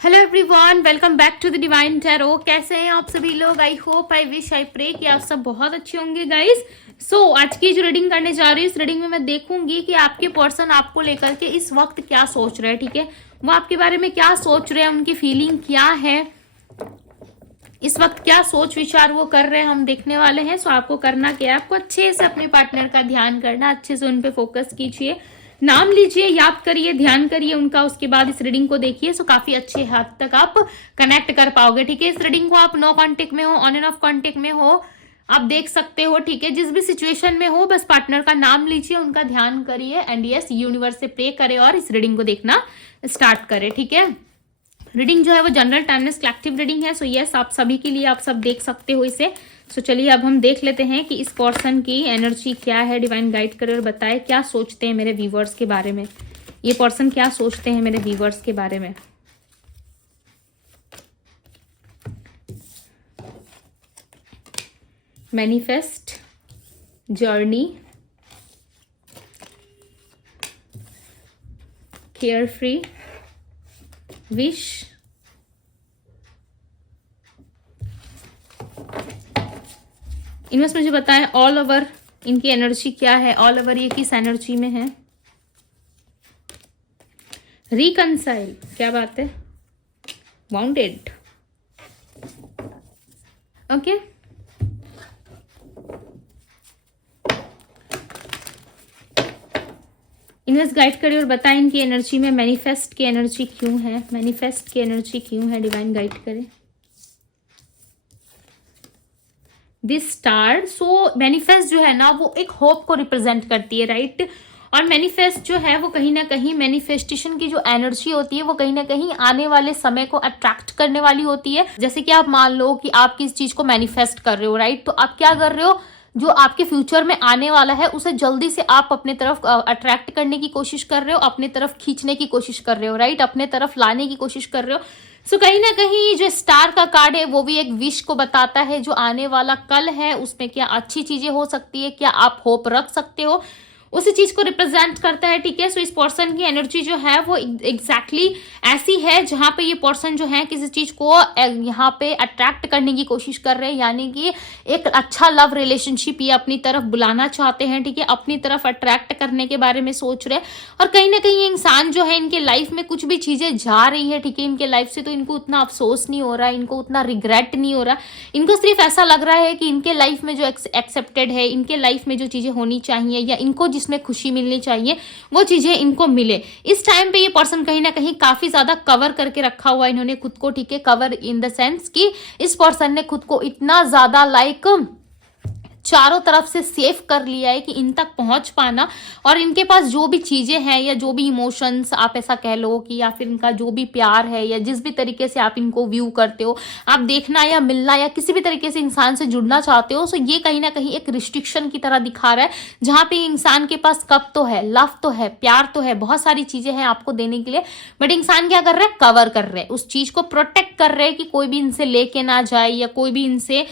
Hello everyone, welcome back to the divine tarot. कैसे हैं आप सभी लोग? I hope, I wish, I pray कि आप सब बहुत अच्छे होंगे गाइस। आज की जो रीडिंग करने जा रही हूँ, इस रीडिंग में मैं देखूंगी कि आपके पर्सन आपको लेकर के इस वक्त क्या सोच रहे हैं। ठीक है, वो आपके बारे में क्या सोच रहे हैं, उनकी फीलिंग क्या है, इस वक्त क्या सोच विचार वो कर रहे हैं, हम देखने वाले हैं। सो आपको करना क्या है, आपको अच्छे से अपने पार्टनर का ध्यान करना, अच्छे से उन पे फोकस कीजिए, नाम लीजिए, याद करिए, ध्यान करिए उनका, उसके बाद इस रीडिंग को देखिए। सो काफी अच्छे हद तक आप कनेक्ट कर पाओगे। ठीक है, इस रीडिंग को आप नो कांटेक्ट में हो, ऑन एंड ऑफ कांटेक्ट में हो, आप देख सकते हो। ठीक है, जिस भी सिचुएशन में हो, बस पार्टनर का नाम लीजिए, उनका ध्यान करिए एंड यस, यूनिवर्स से प्रे करें और इस रीडिंग को देखना स्टार्ट करें। ठीक है, रीडिंग जो है वो जनरल टाइमलेस कलेक्टिव रीडिंग है। सो यस, आप सभी के लिए, आप सब देख सकते हो इसे। सो चलिए अब हम देख लेते हैं कि इस पर्सन की एनर्जी क्या है। डिवाइन गाइड करे और बताए क्या सोचते हैं मेरे व्यूवर्स के बारे में। ये पर्सन क्या सोचते हैं मेरे व्यूवर्स के बारे में। Manifest, journey, care free, wish, इनमें मुझे बताएं ऑल ओवर इनकी एनर्जी क्या है, ऑल ओवर ये किस एनर्जी में है। रिकंसाइल, क्या बात है, वाउंडेड, ओके। इन्वेस्ट गाइड करिए और बताएं इनकी एनर्जी में मैनिफेस्ट की एनर्जी क्यों है, मैनिफेस्ट की एनर्जी क्यों है। डिवाइन गाइड करें। दिस स्टार, सो मैनिफेस्ट जो है ना वो एक होप को रिप्रेजेंट करती है, राइट। और मैनिफेस्ट जो है वो कहीं ना कहीं, मैनिफेस्टेशन की जो एनर्जी होती है वो कहीं ना कहीं आने वाले समय को अट्रैक्ट करने वाली होती है। जैसे कि आप मान लो कि आप किस चीज को मैनिफेस्ट कर रहे हो, राइट, तो आप क्या कर रहे हो, जो आपके फ्यूचर में आने वाला है उसे जल्दी से आप अपने तरफ अट्रैक्ट करने की कोशिश कर रहे हो, अपने तरफ खींचने की कोशिश कर रहे हो, राइट, अपने तरफ लाने की कोशिश कर रहे हो। सो कहीं ना कहीं जो स्टार का कार्ड है वो भी एक विश को बताता है, जो आने वाला कल है उसमें क्या अच्छी चीजें हो सकती है, क्या आप होप रख सकते हो, उसी चीज को रिप्रेजेंट करता है। ठीक है, सो इस पर्सन की एनर्जी जो है वो एग्जैक्टली ऐसी है जहां पे ये पर्सन जो है किसी चीज को यहाँ पे अट्रैक्ट करने की कोशिश कर रहे हैं, यानी कि एक अच्छा लव रिलेशनशिप ये अपनी तरफ बुलाना चाहते हैं। ठीक है, अपनी तरफ अट्रैक्ट करने के बारे में सोच रहे हैं। और कहीं ना कहीं ये इंसान जो है, इनके लाइफ में कुछ भी चीजें जा रही है, ठीक है, इनके लाइफ से, तो इनको उतना अफसोस नहीं हो रहा, इनको उतना रिग्रेट नहीं हो रहा। इनको सिर्फ ऐसा लग रहा है कि इनके लाइफ में जो एक्सेप्टेड है, इनके लाइफ में जो चीजें होनी चाहिए या इनको जिसमें खुशी मिलनी चाहिए वो चीजें इनको मिले। इस टाइम पे ये पर्सन कहीं ना कहीं काफी ज्यादा कवर करके रखा हुआ है इन्होंने खुद को। ठीक है, कवर इन द सेंस कि इस पर्सन ने खुद को इतना ज्यादा लाइक चारों तरफ से सेफ कर लिया है कि इन तक पहुंच पाना, और इनके पास जो भी चीजें हैं या जो भी इमोशंस आप ऐसा कह लो कि, या फिर इनका जो भी प्यार है या जिस भी तरीके से आप इनको व्यू करते हो, आप देखना या मिलना या किसी भी तरीके से इंसान से जुड़ना चाहते हो, सो ये कहीं ना कहीं एक रिस्ट्रिक्शन की तरह दिखा रहा है, जहां पे इंसान के पास कब तो है, लव तो है, प्यार तो है, बहुत सारी चीजें हैं आपको देने के लिए, बट इंसान क्या कर रहा है, कवर कर रहे हैं, उस चीज को प्रोटेक्ट कर रहे हैं कि कोई भी इनसे लेके ना जाए या कोई भी इनसे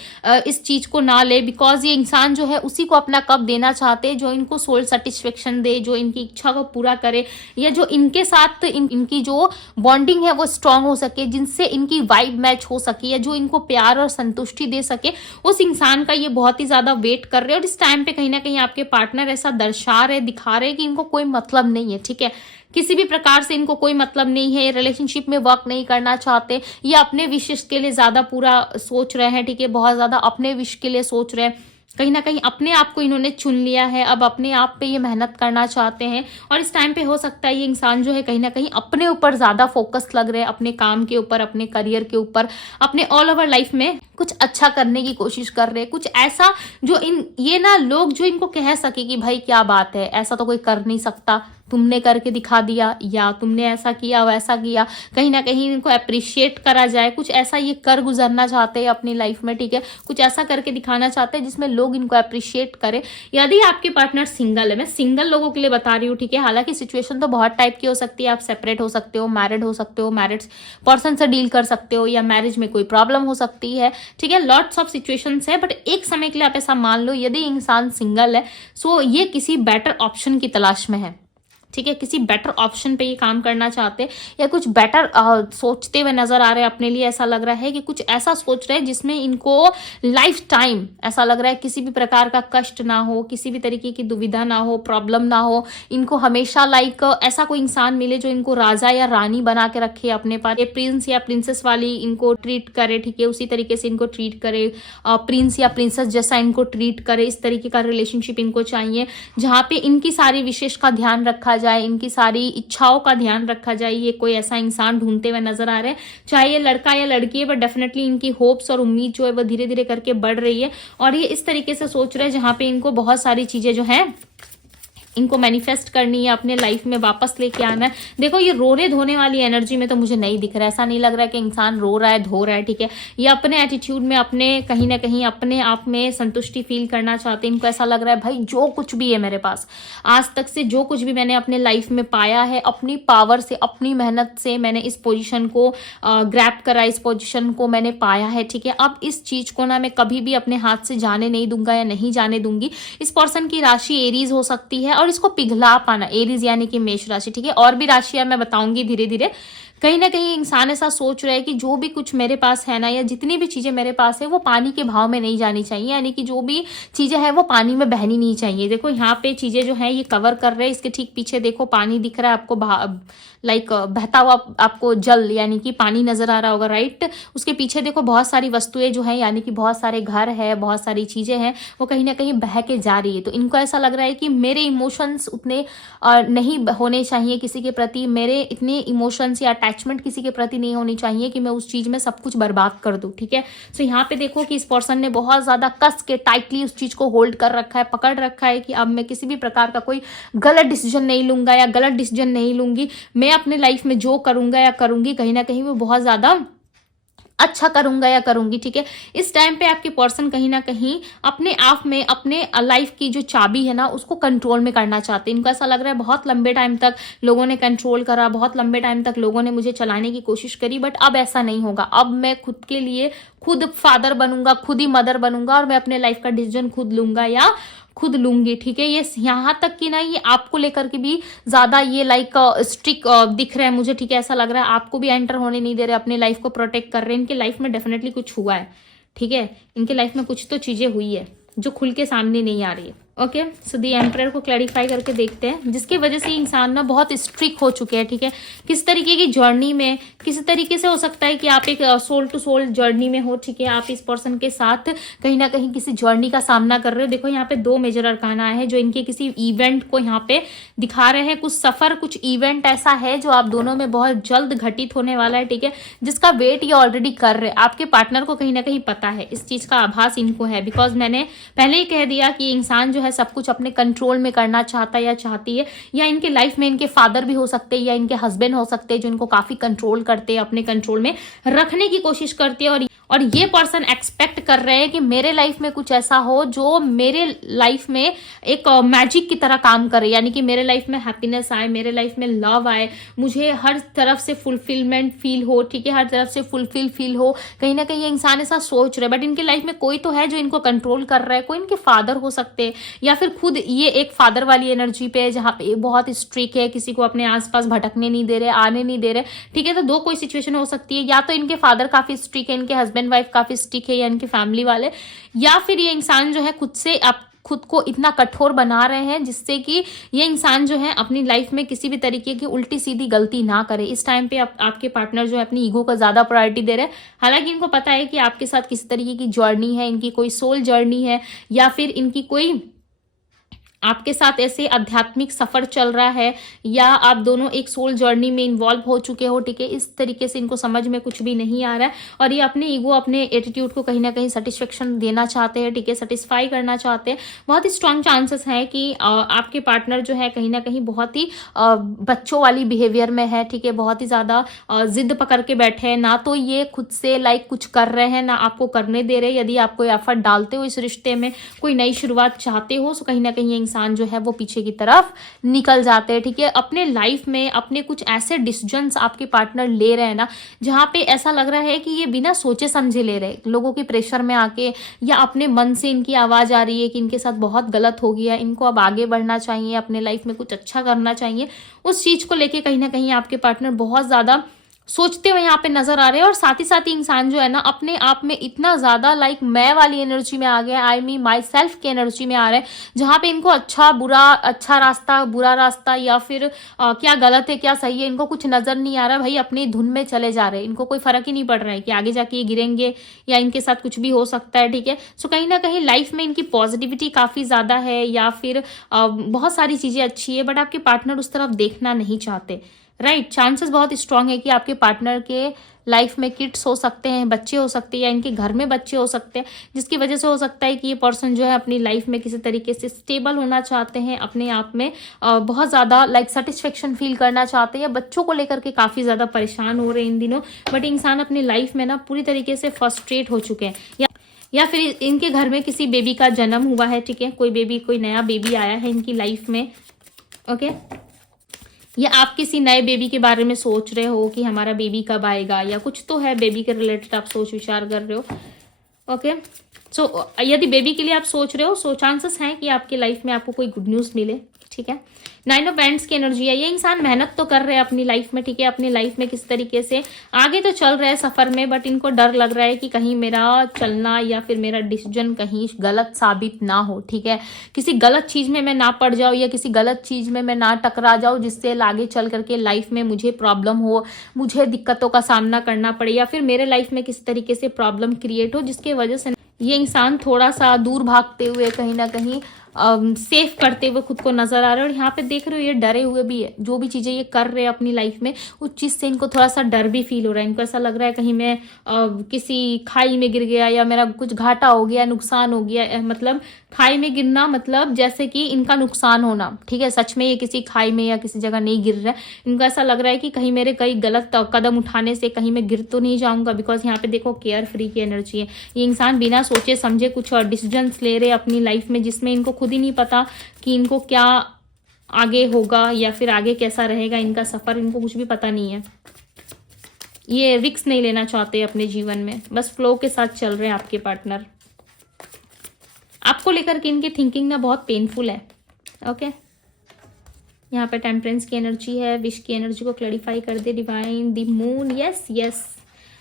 इस चीज को ना ले, बिकॉज ये इंसान जो है उसी को अपना कप देना चाहते हैं जो इनको सोल सेटिस्फेक्शन दे, जो इनकी इच्छा को पूरा करे, या जो इनके साथ इनकी जो बॉन्डिंग है वो स्ट्रांग हो सके, जिनसे इनकी वाइब मैच हो सके, या जो इनको प्यार और संतुष्टि दे सके, उस इंसान का ये बहुत ही ज्यादा वेट कर रहे हैं। और इस टाइम पे कहीं ना कहीं आपके पार्टनर ऐसा दर्शा रहे, दिखा रहे कि इनको कोई मतलब नहीं है। ठीक है, किसी भी प्रकार से इनको कोई मतलब नहीं है, रिलेशनशिप में वर्क नहीं करना चाहते, ये अपने विशेष के लिए ज्यादा पूरा सोच रहे हैं। ठीक है, बहुत ज्यादा अपने विश के लिए सोच रहे हैं, कहीं ना कहीं अपने आप को इन्होंने चुन लिया है, अब अपने आप पे ये मेहनत करना चाहते हैं। और इस टाइम पे हो सकता है ये इंसान जो है कहीं ना कहीं अपने ऊपर ज्यादा फोकस लग रहे हैं, अपने काम के ऊपर, अपने करियर के ऊपर, अपने ऑल ओवर लाइफ में कुछ अच्छा करने की कोशिश कर रहे हैं, कुछ ऐसा जो ये ना लोग जो इनको कह सके कि भाई क्या बात है, ऐसा तो कोई कर नहीं सकता, तुमने करके दिखा दिया, या तुमने ऐसा किया वैसा किया, कहीं ना कहीं इनको अप्रिशिएट करा जाए, कुछ ऐसा ये कर गुजरना चाहते हैं अपनी लाइफ में। ठीक है, कुछ ऐसा करके दिखाना चाहते हैं जिसमें लोग इनको अप्रिशिएट करें। यदि आपके पार्टनर सिंगल है, मैं सिंगल लोगों के लिए बता रही हूँ, ठीक है, हालांकि सिचुएशन तो बहुत टाइप की हो सकती है, आप सेपरेट हो सकते हो, मैरिड हो सकते हो, मैरिड पर्सन से डील कर सकते हो, या मैरिज में कोई प्रॉब्लम हो सकती है। ठीक है, लॉट्स ऑफ सिचुएशंस है, बट एक समय के लिए आप ऐसा मान लो, यदि इंसान सिंगल है, सो ये किसी बेटर ऑप्शन की तलाश में है, ठीक है, किसी बेटर ऑप्शन पे ये काम करना चाहते हैं या कुछ बेटर सोचते हुए नजर आ रहे हैं अपने लिए। ऐसा लग रहा है कि कुछ ऐसा सोच रहे हैं जिसमें इनको लाइफ टाइम ऐसा लग रहा है किसी भी प्रकार का कष्ट ना हो, किसी भी तरीके की दुविधा ना हो, प्रॉब्लम ना हो। इनको हमेशा लाइक ऐसा कोई इंसान मिले जो इनको राजा या रानी बना के रखे अपने पास, प्रिंस या प्रिंसेस वाली इनको ट्रीट करे, ठीक है, उसी तरीके से इनको ट्रीट करे, प्रिंस या प्रिंसेस जैसा इनको ट्रीट करे। इस तरीके का रिलेशनशिप इनको चाहिए जहाँ पे इनकी सारी विशेष का ध्यान रखा जाए, इनकी सारी इच्छाओं का ध्यान रखा जाए। ये कोई ऐसा इंसान ढूंढते हुए नजर आ रहे हैं, चाहे ये लड़का या लड़की है, बट डेफिनेटली इनकी होप्स और उम्मीद जो है वो धीरे धीरे करके बढ़ रही है और ये इस तरीके से सोच रहे हैं जहां पे इनको बहुत सारी चीजें जो है इनको मैनिफेस्ट करनी है, अपने लाइफ में वापस लेके आना है। देखो ये रोने धोने वाली एनर्जी में तो मुझे नहीं दिख रहा है, ऐसा नहीं लग रहा है कि इंसान रो रहा है, धो रहा है, ठीक है। ये अपने एटीट्यूड में, अपने कहीं ना कहीं अपने आप में संतुष्टि फील करना चाहते हैं। इनको ऐसा लग रहा है भाई जो कुछ भी है मेरे पास, आज तक से जो कुछ भी मैंने अपने लाइफ में पाया है, अपनी पावर से, अपनी मेहनत से मैंने इस पोजिशन को ग्रैब करा, इस पोजिशन को मैंने पाया है, ठीक है। अब इस चीज को ना मैं कभी भी अपने हाथ से जाने नहीं दूंगा या नहीं जाने दूंगी। इस पर्सन की राशि एरीज हो सकती है और इसको पिघला पाना, एरीज यानी कि मेष राशि, ठीक है। और भी राशियां मैं बताऊंगी धीरे धीरे। कहीं ना कहीं इंसान ऐसा सोच रहा है कि जो भी कुछ मेरे पास है ना, या जितनी भी चीजें मेरे पास है वो पानी के भाव में नहीं जानी चाहिए, यानी कि जो भी चीजें हैं वो पानी में बहनी नहीं चाहिए। देखो यहाँ पे चीजें जो है ये कवर कर रहे हैं, इसके ठीक पीछे देखो पानी दिख रहा है आपको, लाइक बहता हुआ आपको जल यानी कि पानी नजर आ रहा होगा, राइट। उसके पीछे देखो बहुत सारी वस्तुएं जो है, यानी कि बहुत सारे घर है, बहुत सारी चीजें हैं, वो कहीं ना कहीं बह के जा रही है। तो इनको ऐसा लग रहा है कि मेरे इमोशंस उतने नहीं होने चाहिए किसी के प्रति, मेरे इतने इमोशंस या अटैचमेंट किसी के प्रति नहीं होनी चाहिए कि मैं उस चीज में सब कुछ बर्बाद कर दूं, ठीक है। सो यहाँ पे देखो कि इस पर्सन ने बहुत ज्यादा कस के टाइटली उस चीज को होल्ड कर रखा है, पकड़ रखा है कि अब मैं किसी भी प्रकार का कोई गलत डिसीजन नहीं लूंगा या गलत डिसीजन नहीं लूंगी। मैं अपने लाइफ में जो करूंगा या करूंगी कहीं ना कहीं वो बहुत ज्यादा अच्छा करूंगा या करूंगी, ठीक है। इस टाइम पे आपके पर्सन कहीं ना कहीं अपने आप में, अपने लाइफ की जो चाबी है ना उसको कंट्रोल में करना चाहते हैं। इनको ऐसा लग रहा है बहुत लंबे टाइम तक लोगों ने कंट्रोल करा, बहुत लंबे टाइम तक लोगों ने मुझे चलाने की कोशिश करी, बट अब ऐसा नहीं होगा। अब मैं खुद के लिए खुद फादर बनूंगा, खुद ही मदर बनूंगा और मैं अपने लाइफ का डिसीजन खुद लूंगा या खुद लूंगी, ठीक है। ये यहाँ तक कि ना ये आपको लेकर के भी ज्यादा ये लाइक स्ट्रिक्ट दिख रहे हैं मुझे, ठीक है। ऐसा लग रहा है आपको भी एंटर होने नहीं दे रहे, अपने लाइफ को प्रोटेक्ट कर रहे हैं। इनके लाइफ में डेफिनेटली कुछ हुआ है, ठीक है। इनके लाइफ में कुछ तो चीजें हुई है जो खुल के सामने नहीं आ रही है। ओके, सो दी एम्परर को क्लैरिफाई करके देखते हैं, जिसकी वजह से इंसान ना बहुत स्ट्रिक्ट हो चुके हैं, ठीक है। किस तरीके की जर्नी में, किसी तरीके से हो सकता है कि आप एक सोल टू सोल जर्नी में हो, ठीक है। आप इस पर्सन के साथ कहीं ना कहीं किसी जर्नी का सामना कर रहे हो। देखो यहाँ पे 2 मेजर अरकाना है जो इनके किसी इवेंट को यहाँ पे दिखा रहे हैं। कुछ सफर, कुछ इवेंट ऐसा है जो आप दोनों में बहुत जल्द घटित होने वाला है, ठीक है, जिसका वेट ये ऑलरेडी कर रहे हैं। आपके पार्टनर को कहीं ना कहीं पता है, इस चीज का आभास इनको है, बिकॉज मैंने पहले ही कह दिया कि इंसान जो है सब कुछ अपने कंट्रोल में करना चाहता है या चाहती है। या इनके लाइफ में इनके फादर भी हो सकते हैं या इनके हस्बैंड हो सकते हैं जो इनको काफी कंट्रोल करते हैं, अपने कंट्रोल में रखने की कोशिश करते हैं। और ये पर्सन एक्सपेक्ट कर रहे हैं कि मेरे लाइफ में कुछ ऐसा हो जो मेरे लाइफ में एक मैजिक की तरह काम करे, यानी कि मेरे लाइफ में हैप्पीनेस आए, मेरे लाइफ में लव आए, मुझे हर तरफ से फुलफिलमेंट फील हो, ठीक है, हर तरफ से फुलफिल फील हो। कहीं ना कहीं ये इंसान ऐसा सोच रहे हैं, बट इनके लाइफ में कोई तो है जो इनको कंट्रोल कर रहा है। कोई इनके फादर हो सकते हैं या फिर खुद ये एक फादर वाली एनर्जी पे है जहाँ पे बहुत स्ट्रिक्ट है, किसी को अपने आसपास भटकने नहीं दे रहे, आने नहीं दे रहे, ठीक है। तो 2 कोई सिचुएशन हो सकती है, या तो इनके फादर काफी स्ट्रिक्ट है, इनके हस्बैंड वाइफ काफी स्टिक है या इनके फैमिली वाले, या फिर ये इंसान जो है खुद से आप खुद को इतना कठोर बना रहे हैं जिससे कि ये इंसान जो है अपनी लाइफ में किसी भी तरीके की उल्टी सीधी गलती ना करे। इस टाइम पे आपके पार्टनर जो है अपनी ईगो को ज्यादा प्रायोरिटी दे रहे हैं। हालांकि इनको पता है कि आपके साथ किसी तरीके की जर्नी है, इनकी कोई सोल जर्नी है या फिर इनकी कोई आपके साथ ऐसे आध्यात्मिक सफर चल रहा है, या आप दोनों एक सोल जर्नी में इन्वॉल्व हो चुके हो, ठीक है। इस तरीके से इनको समझ में कुछ भी नहीं आ रहा है और ये अपने ईगो, अपने एटीट्यूड को कहीं ना कहीं सेटिस्फेक्शन देना चाहते हैं, ठीक है, सेटिस्फाई करना चाहते हैं। बहुत ही स्ट्रांग चांसेस है कि आपके पार्टनर जो है कहीं ना कहीं बहुत ही बच्चों वाली बिहेवियर में है, ठीक है, बहुत ही ज्यादा जिद पकड़ के बैठे हैं। ना तो ये खुद से लाइक कुछ कर रहे हैं, ना आपको करने दे रहे। यदि आप कोई एफर्ट डालते हो इस रिश्ते में, कोई नई शुरुआत चाहते हो, तो कहीं ना कहीं इंसान जो है वो पीछे की तरफ निकल जाते हैं, ठीक है। अपने लाइफ में अपने कुछ ऐसे डिसीजंस आपके पार्टनर ले रहे हैं ना, जहाँ पे ऐसा लग रहा है कि ये बिना सोचे समझे ले रहे, लोगों के प्रेशर में आके, या अपने मन से इनकी आवाज़ आ रही है कि इनके साथ बहुत गलत हो गया, इनको अब आगे बढ़ना चाहिए, अपने लाइफ में कुछ अच्छा करना चाहिए। उस चीज़ को लेके कहीं ना कहीं आपके पार्टनर बहुत ज़्यादा सोचते हुए यहाँ पे नजर आ रहे हैं। और साथ ही इंसान जो है ना अपने आप में इतना ज्यादा लाइक मैं वाली एनर्जी में आ गया, आई मीन माई सेल्फ की एनर्जी में आ रहे हैं, जहाँ पे इनको अच्छा बुरा, अच्छा रास्ता बुरा रास्ता, या फिर क्या गलत है क्या सही है, इनको कुछ नजर नहीं आ रहा। भाई अपनी धुन में चले जा रहे हैं, इनको कोई फर्क ही नहीं पड़ रहा है कि आगे जाके ये गिरेंगे या इनके साथ कुछ भी हो सकता है, ठीक है। सो कहीं ना कहीं लाइफ में इनकी पॉजिटिविटी काफी ज्यादा है, या फिर बहुत सारी चीजें अच्छी है, बट आपके पार्टनर उस तरफ देखना नहीं चाहते, राइट। चांसेस बहुत स्ट्रांग है कि आपके पार्टनर के लाइफ में किड्स हो सकते हैं, बच्चे हो सकते हैं, या इनके घर में बच्चे हो सकते हैं, जिसकी वजह से हो सकता है कि ये पर्सन जो है अपनी लाइफ में किसी तरीके से स्टेबल होना चाहते हैं, अपने आप में बहुत ज़्यादा लाइक सेटिस्फेक्शन फील करना चाहते हैं, या बच्चों को लेकर के काफ़ी ज़्यादा परेशान हो रहे हैं इन दिनों। बट इंसान अपनी लाइफ में ना पूरी तरीके से फ्रस्ट्रेट हो चुके हैं, या फिर इनके घर में किसी बेबी का जन्म हुआ है, ठीक है, कोई नया बेबी आया है इनकी लाइफ में, ओके। या आप किसी नए बेबी के बारे में सोच रहे हो कि हमारा बेबी कब आएगा, या कुछ तो है बेबी के रिलेटेड आप सोच विचार कर रहे हो, ओके। सो यदि बेबी के लिए आप सोच रहे हो, सो चांसेस हैं कि आपके लाइफ में आपको कोई गुड न्यूज़ मिले, ठीक है। 9 ऑफ वैंड्स की एनर्जी है। ये इंसान मेहनत तो कर रहे हैं अपनी लाइफ में, ठीक है, अपनी लाइफ में किस तरीके से आगे तो चल रहे हैं सफर में, बट इनको डर लग रहा है कि कहीं मेरा चलना या फिर मेरा डिसीजन कहीं गलत साबित ना हो, ठीक है, किसी गलत चीज में मैं ना पड़ जाऊं, या किसी गलत चीज में मैं ना टकरा जाऊं, जिससे आगे चल करके लाइफ में मुझे प्रॉब्लम हो, मुझे दिक्कतों का सामना करना पड़े, या फिर मेरे लाइफ में किस तरीके से प्रॉब्लम क्रिएट हो, जिसके वजह से ये इंसान थोड़ा सा दूर भागते हुए कहीं ना कहीं सेफ करते हुए खुद को नजर आ रहे हैं। और यहाँ पे देख रहे हो ये डरे हुए भी है, जो भी चीजें ये कर रहे हैं अपनी लाइफ में, उस चीज से इनको थोड़ा सा डर भी फील हो रहा है। इनको ऐसा लग रहा है कहीं मैं किसी खाई में गिर गया, या मेरा कुछ घाटा हो गया, नुकसान हो गया, मतलब खाई में गिरना मतलब जैसे कि इनका नुकसान होना, ठीक है, सच में ये किसी खाई में या किसी जगह नहीं गिर रहा है। इनको ऐसा लग रहा है कि कहीं मेरे कई गलत कदम उठाने से कहीं मैं गिर तो नहीं जाऊंगा, बिकॉज यहाँ पे देखो केयर फ्री की एनर्जी है। ये इंसान बिना सोचे समझे कुछ डिसीजंस ले रहे अपनी लाइफ में, जिसमें इनको खुद ही नहीं पता कि इनको क्या आगे होगा, या फिर आगे कैसा रहेगा इनका सफर, इनको कुछ भी पता नहीं है। ये रिस्क नहीं लेना चाहते अपने जीवन में, बस फ्लो के साथ चल रहे हैं आपके पार्टनर। आपको लेकर के इनकी थिंकिंग ना बहुत पेनफुल है, ओके। यहाँ पे टेम्परेंस की एनर्जी है। विश की एनर्जी को क्लैरिफाई कर दे डिवाइन। द मून, यस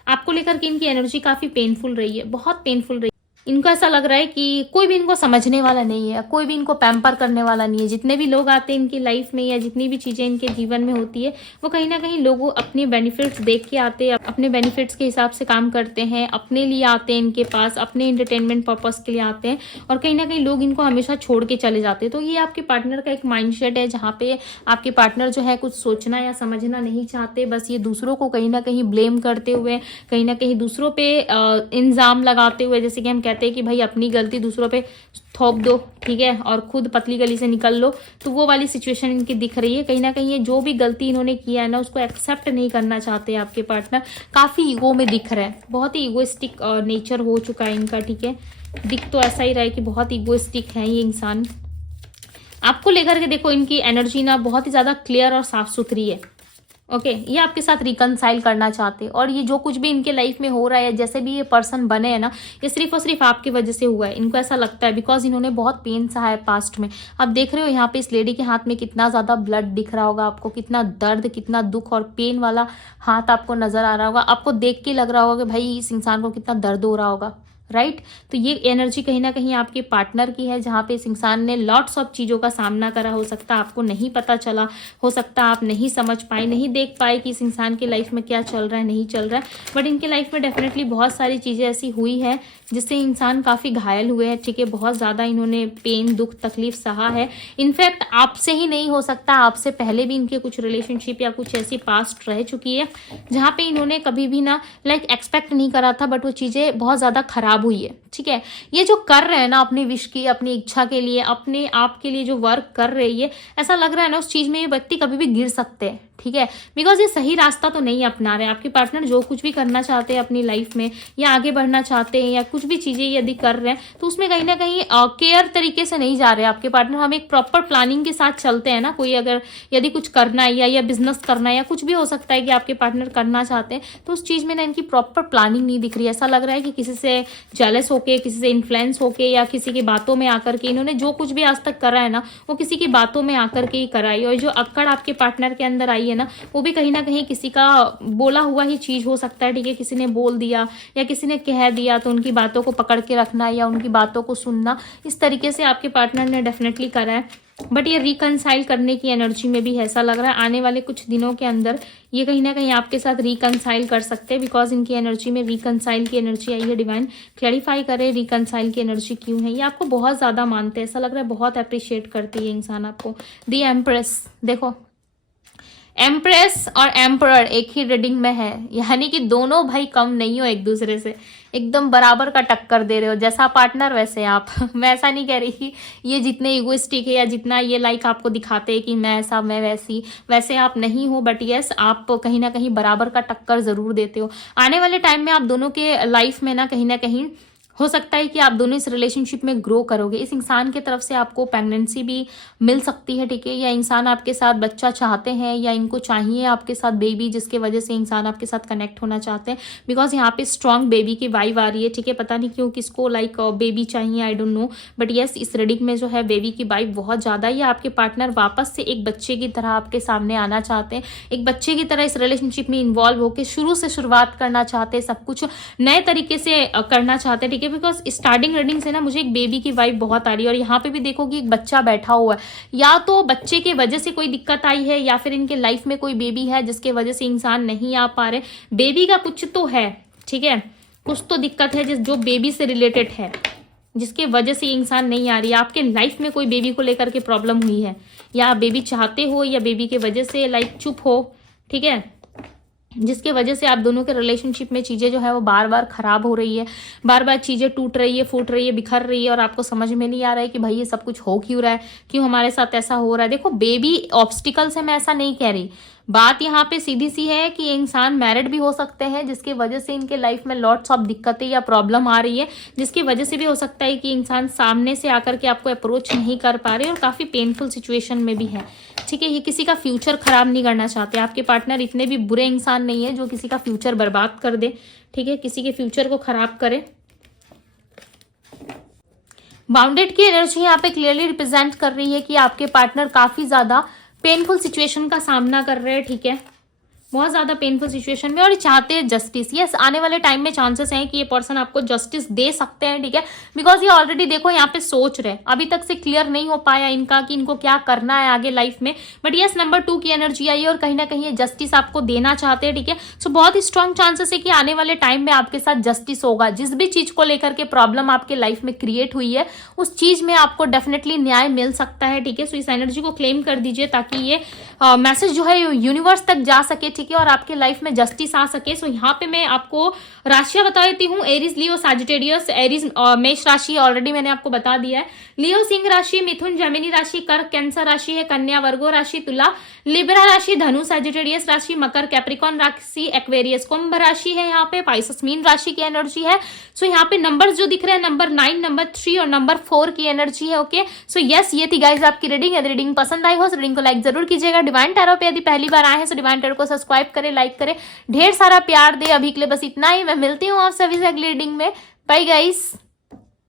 आपको लेकर के इनकी एनर्जी काफी पेनफुल रही है, बहुत पेनफुल रही है। इनको ऐसा लग रहा है कि कोई भी इनको समझने वाला नहीं है, कोई भी इनको पैम्पर करने वाला नहीं है। जितने भी लोग आते हैं इनकी लाइफ में, या जितनी भी चीज़ें इनके जीवन में होती है, वो कहीं ना कहीं लोगों अपने बेनिफिट्स देख के आते हैं, अपने बेनिफिट्स के हिसाब से काम करते हैं, अपने लिए आते हैं इनके पास, अपने एंटरटेनमेंट पर्पस के लिए आते हैं, और कहीं ना कहीं लोग इनको हमेशा छोड़ के चले जाते हैं। तो ये आपके पार्टनर का एक माइंडसेट है, जहाँ पे आपके पार्टनर जो है कुछ सोचना या समझना नहीं चाहते, बस ये दूसरों को कहीं ना कहीं ब्लेम करते हुए, कहीं ना कहीं दूसरों पे इल्जाम लगाते हुए, जैसे कि हम कहते हैं कि भाई अपनी गलती दूसरों पे थोप दो, ठीक है, और खुद पतली गली से निकल लो, तो वो वाली सिचुएशन इनकी दिख रही है। कहीं ना कहीं ये जो भी गलती इन्होंने किया है ना, उसको एक्सेप्ट नहीं करना चाहते आपके पार्टनर, काफी ईगो में दिख रहा है, बहुत ही ईगोइस्टिक नेचर हो चुका है इनका, ठीक है। दिख तो ऐसा ही रहा है कि बहुत ईगोइस्टिक है ये इंसान। आपको लेकर के देखो इनकी एनर्जी ना बहुत ही ज्यादा क्लियर और साफ सुथरी है, ओके। ये आपके साथ रिकनसाइल करना चाहते हैं, और ये जो कुछ भी इनके लाइफ में हो रहा है, जैसे भी ये पर्सन बने हैं ना, ये सिर्फ और सिर्फ आपकी वजह से हुआ है। इनको ऐसा लगता है बिकॉज इन्होंने बहुत पेन सहा है पास्ट में। आप देख रहे हो यहाँ पे इस लेडी के हाथ में कितना ज्यादा ब्लड दिख रहा होगा आपको, कितना दर्द, कितना दुख और पेन वाला हाथ आपको नजर आ रहा होगा। आपको देख के लग रहा होगा कि भाई इस इंसान को कितना दर्द हो रहा होगा, राइट। तो ये एनर्जी कहीं ना कहीं आपके पार्टनर की है, जहाँ पे इस इंसान ने लॉट्स ऑफ चीज़ों का सामना करा। हो सकता है आपको नहीं पता चला, हो सकता है आप नहीं समझ पाए, नहीं देख पाए कि इस इंसान की लाइफ में क्या चल रहा है, नहीं चल रहा है, बट इनके लाइफ में डेफिनेटली बहुत सारी चीज़ें ऐसी हुई है जिससे इंसान काफ़ी घायल हुए हैं, ठीक है। बहुत ज़्यादा इन्होंने पेन, दुख, तकलीफ सहा है। इनफैक्ट आपसे ही नहीं हो सकता, आपसे पहले भी इनके कुछ रिलेशनशिप या कुछ ऐसी पास्ट रह चुकी है जहाँ पे इन्होंने कभी भी ना लाइक एक्सपेक्ट नहीं करा था, बट वो चीज़ें बहुत ज़्यादा खराब हुई है, ठीक है। ये जो कर रहे हैं ना अपनी विश की, अपनी इच्छा के लिए, अपने आप के लिए जो वर्क कर रही है, ऐसा लग रहा है ना उस चीज़ में ये व्यक्ति कभी भी गिर सकते हैं, ठीक है, बिकॉज ये सही रास्ता तो नहीं अपना रहे। आपके पार्टनर जो कुछ भी करना चाहते हैं अपनी लाइफ में, या आगे बढ़ना चाहते हैं, या कुछ भी चीज़ें यदि कर रहे हैं, तो उसमें कहीं ना कहीं केयर तरीके से नहीं जा रहे आपके पार्टनर। हम एक प्रॉपर प्लानिंग के साथ चलते हैं ना, कोई अगर यदि कुछ करना है या बिजनेस करना है या कुछ भी हो सकता है कि आपके पार्टनर करना चाहते हैं, तो उस चीज़ में ना इनकी प्रॉपर प्लानिंग नहीं दिख रही। ऐसा लग रहा है कि किसी से जेलस होके, किसी से इन्फ्लुएंस होके, या किसी की बातों में आकर के इन्होंने जो कुछ भी आज तक करा है ना, वो किसी की बातों में आकर के ही कराई। और जो अक्कड़ आपके पार्टनर के अंदर आई है ना, वो भी कहीं ना कहीं किसी का बोला हुआ ही चीज हो सकता है, ठीक है, किसी ने बोल दिया या किसी ने कह दिया, तो उनकी बातों को पकड़ के रखना या उनकी बातों को सुनना, इस तरीके से आपके पार्टनर ने डेफिनेटली करा है। बट ये रिकनसाइल करने की एनर्जी में भी ऐसा लग रहा है आने वाले कुछ दिनों के अंदर ये कहीं ना कहीं आपके साथ रिकनसाइल कर सकते हैं, बिकॉज इनकी एनर्जी में रिकनसाइल की एनर्जी आई है। डिवाइन क्लैरिफाई करे रिकनसाइल की एनर्जी क्यों है। ये आपको बहुत ज़्यादा मानते हैं, ऐसा लग रहा है बहुत अप्रिशिएट करती है इंसान आपको। दी एम्प्रेस, देखो एम्प्रेस और एम्परर एक ही रीडिंग में है, यानी कि दोनों भाई कम नहीं हो एक दूसरे से, एकदम बराबर का टक्कर दे रहे हो। जैसा पार्टनर वैसे आप मैं ऐसा नहीं कह रही कि ये जितने इगोइस्टिक है या जितना ये लाइक आपको दिखाते हैं कि मैं ऐसा मैं वैसी, वैसे आप नहीं हो। बट यस, आप कहीं ना कहीं बराबर का टक्कर जरूर देते हो। आने वाले टाइम में आप दोनों के लाइफ में ना कहीं हो सकता है कि आप दोनों इस रिलेशनशिप में ग्रो करोगे। इस इंसान की तरफ से आपको प्रेगनेंसी भी मिल सकती है, ठीक है, या इंसान आपके साथ बच्चा चाहते हैं या इनको चाहिए आपके साथ बेबी, जिसके वजह से इंसान आपके साथ कनेक्ट होना चाहते हैं। बिकॉज यहाँ पे स्ट्रॉन्ग बेबी की वाइब आ रही है, ठीक है, पता नहीं क्यों किसको लाइक बेबी चाहिए, I don't know, but yes इस रीडिंग में जो है बेबी की वाइब बहुत ज़्यादा है। आपके पार्टनर वापस से एक बच्चे की तरह आपके सामने आना चाहते हैं, एक बच्चे की तरह इस रिलेशनशिप में इन्वॉल्व होकर शुरू से शुरुआत करना चाहते हैं, सब कुछ नए तरीके से करना चाहते हैं, ठीक है। बिकॉज स्टार्टिंग रीडिंग से ना मुझे एक बेबी की वाइब बहुत आ रही है। और यहाँ पे भी देखो कि एक बच्चा बैठा हुआ है, या तो बच्चे के वजह से कोई दिक्कत आई है या फिर इनके लाइफ में कोई बेबी है जिसके वजह से इंसान नहीं आ पा रहे। बेबी का कुछ तो है, ठीक है, कुछ तो दिक्कत है जो बेबी से रिलेटेड है, जिसके वजह से इंसान नहीं आ रही है। आपके लाइफ में कोई बेबी को लेकर के प्रॉब्लम हुई है, या आप बेबी चाहते हो या बेबी के वजह से लाइक चुप हो, ठीक है, जिसके वजह से आप दोनों के रिलेशनशिप में चीज़ें जो है वो बार बार खराब हो रही है, बार बार चीज़ें टूट रही है, फूट रही है, बिखर रही है, और आपको समझ में नहीं आ रहा है कि भाई ये सब कुछ हो क्यों रहा है, क्यों हमारे साथ ऐसा हो रहा है। देखो बेबी ऑब्स्टिकल से मैं ऐसा नहीं कह रही, बात यहाँ पे सीधी सी है कि इंसान मैरिड भी हो सकते हैं, जिसकी वजह से इनके लाइफ में लॉट्स ऑफ दिक्कतें या प्रॉब्लम आ रही है, जिसकी वजह से भी हो सकता है कि इंसान सामने से आकर के आपको अप्रोच नहीं कर पा रहे और काफ़ी पेनफुल सिचुएशन में भी है, ठीक है। ये किसी का फ्यूचर खराब नहीं करना चाहते। आपके पार्टनर इतने भी बुरे इंसान नहीं है जो किसी का फ्यूचर बर्बाद कर दे, ठीक है, किसी के फ्यूचर को खराब करे। बाउंडेड की एनर्जी यहाँ पे क्लियरली रिप्रेजेंट कर रही है कि आपके पार्टनर काफी ज्यादा पेनफुल सिचुएशन का सामना कर रहे हैं, ठीक है, बहुत ज्यादा पेनफुल सिचुएशन में, और चाहते हैं जस्टिस। यस, आने वाले टाइम में चांसेस हैं कि ये पर्सन आपको जस्टिस दे सकते हैं, ठीक है, बिकॉज ये ऑलरेडी देखो यहाँ पे सोच रहे, अभी तक से क्लियर नहीं हो पाया इनका कि इनको क्या करना है आगे लाइफ में। बट यस, नंबर 2 की एनर्जी आई है और कहीं ना कहीं ये जस्टिस आपको देना चाहते हैं, ठीक है। सो बहुत ही स्ट्रॉन्ग चांसेस है कि आने वाले टाइम में आपके साथ जस्टिस होगा। जिस भी चीज को लेकर के प्रॉब्लम आपके लाइफ में क्रिएट हुई है, उस चीज में आपको डेफिनेटली न्याय मिल सकता है, ठीक है। सो इस एनर्जी को क्लेम कर दीजिए ताकि ये मैसेज जो है यूनिवर्स तक जा सके, ठीक है, और आपके लाइफ में जस्टिस आ सके। सो यहाँ पे मैं आपको राशियां बता देती हूँ, एरीज, लियो, सैजिटेरियस। एरीज मेष राशि ऑलरेडी मैंने आपको बता दिया है, लियो सिंह राशि, मिथुन जेमिनी राशि, कर्क कैंसर राशि है, कन्या वर्गो राशि, तुला लिब्रा राशि, धनु सैजिटेरियस राशि, मकर कैप्रिकॉन राशि, एक्वेरियस कुंभ राशि है, यहाँ पे पाइसेस मीन राशि की एनर्जी है। सो यहाँ पे नंबर्स जो दिख रहे हैं नंबर 9, नंबर 3 और नंबर 4 की एनर्जी है, ओके। सो यस, ये थी गाइज आपकी रीडिंग। यदि रीडिंग पसंद आई हो तो रीडिंग को लाइक जरूर कीजिएगा। डिवाइन टैरो पे यदि पहली बार आए हैं तो डिवाइन टैरो को सब्सक्राइब करें, लाइक करें, ढेर सारा प्यार दे। अभी के लिए बस इतना ही, मैं मिलती हूँ आप सभी से अगली रीडिंग में। Bye guys.